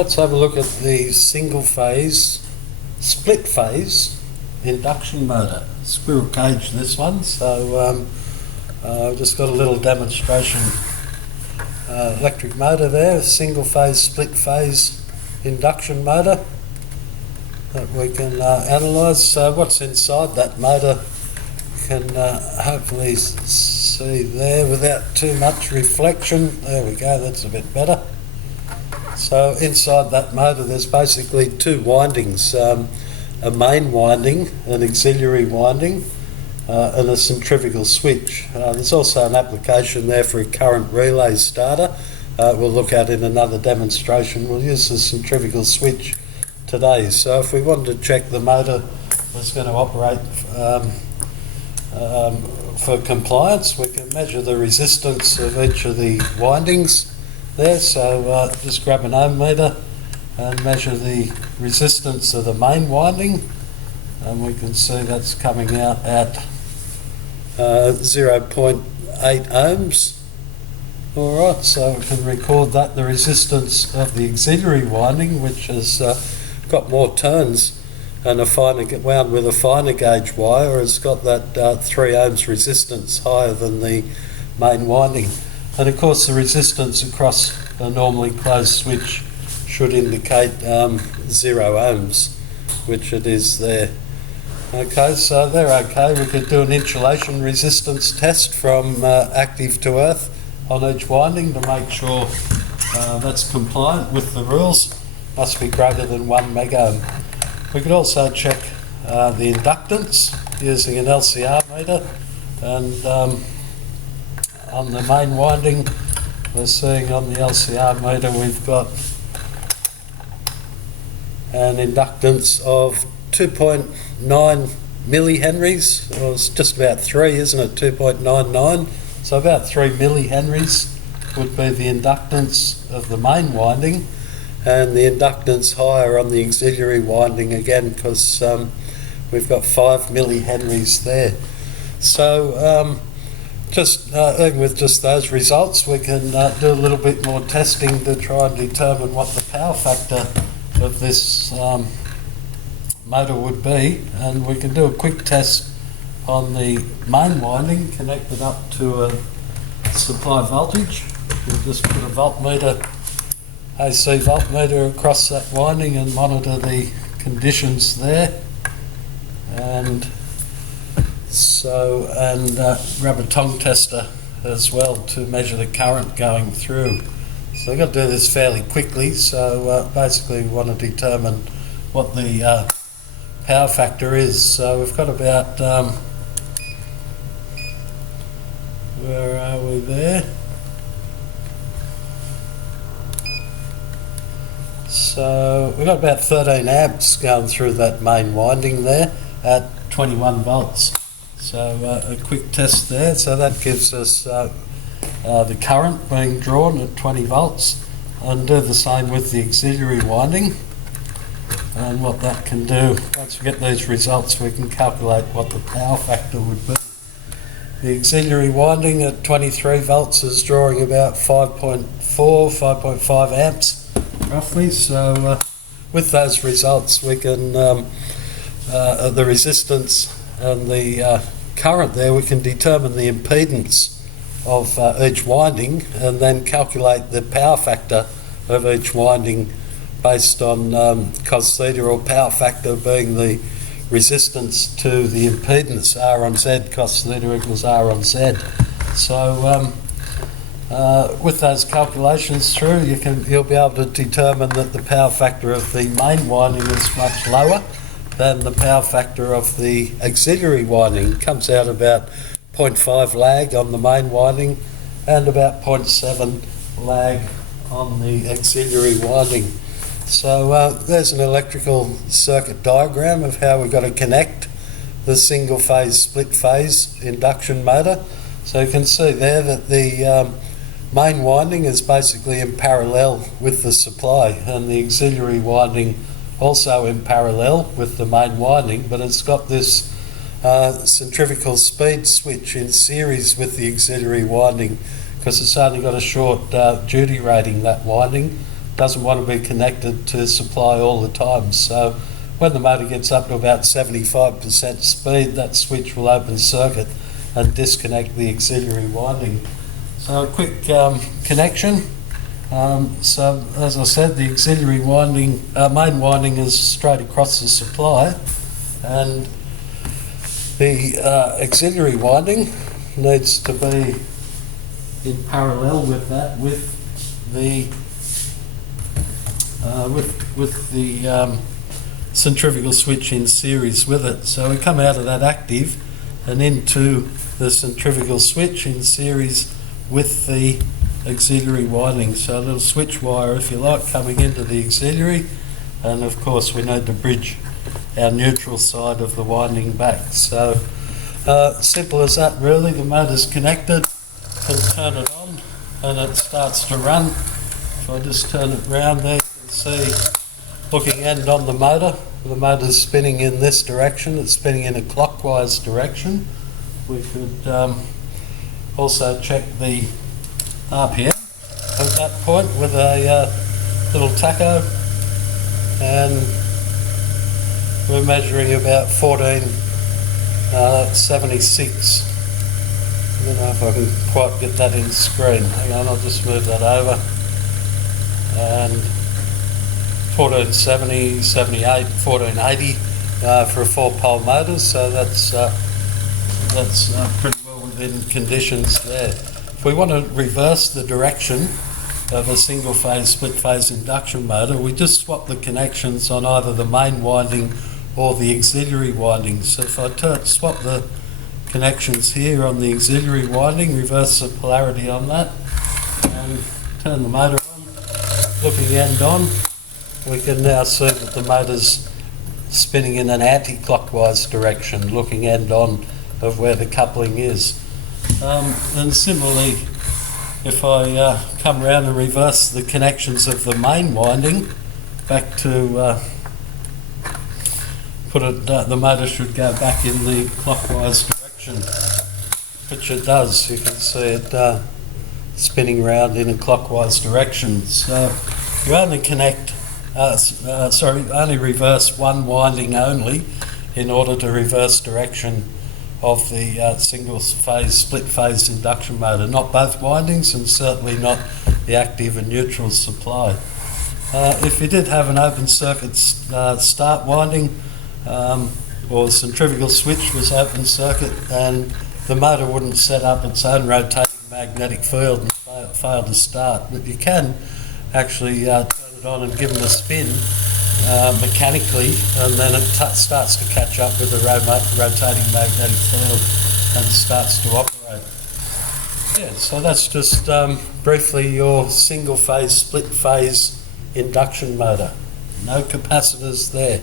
Let's have a look at the single phase, split phase induction motor. Squirrel cage this one, so I've just got a little demonstration electric motor there, single phase, split phase induction motor that we can analyse. So what's inside that motor can hopefully see there without too much reflection. There we go, that's a bit better. So inside that motor there's basically two windings, a main winding, an auxiliary winding, and a centrifugal switch. There's also an application there for a current relay starter. We'll look at in another demonstration. We'll use the centrifugal switch today. So if we wanted to check the motor was going to operate for compliance, we can measure the resistance of each of the windings there. So just grab an ohm meter and measure the resistance of the main winding, and we can see that's coming out at 0.8 ohms. Alright, so we can record that. The resistance of the auxiliary winding, which has got more turns and wound with a finer gauge wire, has got that 3 ohms resistance higher than the main winding. And of course the resistance across a normally closed switch should indicate 0 ohms, which it is there. Okay, so they're okay. We could do an insulation resistance test from active to earth on each winding to make sure that's compliant with the rules. Must be greater than 1 megohm. We could also check the inductance using an LCR meter, and on the main winding we're seeing on the LCR meter we've got an inductance of 2.9 millihenries, or it's just about 3, isn't it? 2.99, so about 3 millihenries would be the inductance of the main winding, and the inductance higher on the auxiliary winding again, because we've got 5 millihenries there. So even with just those results, we can do a little bit more testing to try and determine what the power factor of this motor would be, and we can do a quick test on the main winding connected up to a supply voltage. We'll just put a voltmeter, AC voltmeter across that winding and monitor the conditions there, and grab a tong tester as well to measure the current going through. So I've got to do this fairly quickly. So basically we want to determine what the power factor is. So we've got about, where are we there? So we've got about 13 amps going through that main winding there at 21 volts. So a quick test there. So that gives us the current being drawn at 20 volts, and do the same with the auxiliary winding. And what that can do, once we get these results, we can calculate what the power factor would be. The auxiliary winding at 23 volts is drawing about 5.5 amps roughly. So with those results we can, the resistance and the current there, we can determine the impedance of each winding and then calculate the power factor of each winding based on cos theta, or power factor being the resistance to the impedance R on Z, cos theta equals R on Z. So with those calculations through, you'll be able to determine that the power factor of the main winding is much lower than the power factor of the auxiliary winding. It comes out about 0.5 lag on the main winding and about 0.7 lag on the auxiliary winding. So there's an electrical circuit diagram of how we've got to connect the single phase split phase induction motor. So you can see there that the main winding is basically in parallel with the supply, and the auxiliary winding also in parallel with the main winding, but it's got this centrifugal speed switch in series with the auxiliary winding, because it's only got a short duty rating, that winding doesn't want to be connected to supply all the time. So when the motor gets up to about 75% speed, that switch will open circuit and disconnect the auxiliary winding. So a quick connection. So as I said, the auxiliary winding, main winding is straight across the supply, and the auxiliary winding needs to be in parallel with that, with the centrifugal switch in series with it. So we come out of that active and into the centrifugal switch in series with the auxiliary winding. So a little switch wire, if you like, coming into the auxiliary, and of course we need to bridge our neutral side of the winding back. So simple as that really. The motor's connected, can turn it on and it starts to run. If I just turn it round there, you can see looking end on the motor's spinning in this direction. It's spinning in a clockwise direction. We could also check the RPM at that point with a little tacho, and we're measuring about 1476. I don't know if I can quite get that in the screen. Hang on, I'll just move that over. And 1470, 78, 1480 for a 4-pole motor, so that's pretty well within conditions there. If we want to reverse the direction of a single phase, split phase induction motor, we just swap the connections on either the main winding or the auxiliary winding. So if I swap the connections here on the auxiliary winding, reverse the polarity on that, and turn the motor on, looking end on, we can now see that the motor's spinning in an anti-clockwise direction, looking end on of where the coupling is. And similarly, if I come round and reverse the connections of the main winding back to the motor should go back in the clockwise direction, which it does. You can see it spinning round in a clockwise direction. So you only only reverse one winding only in order to reverse direction of the single phase, split phase induction motor, not both windings and certainly not the active and neutral supply. If you did have an open circuit start winding, or the centrifugal switch was open circuit, and the motor wouldn't set up its own rotating magnetic field and fail to start, but you can actually turn it on and give them a spin mechanically, and then it starts to catch up with the rotating magnetic field and starts to operate. Yeah, so that's just briefly your single phase, split phase induction motor. No capacitors there.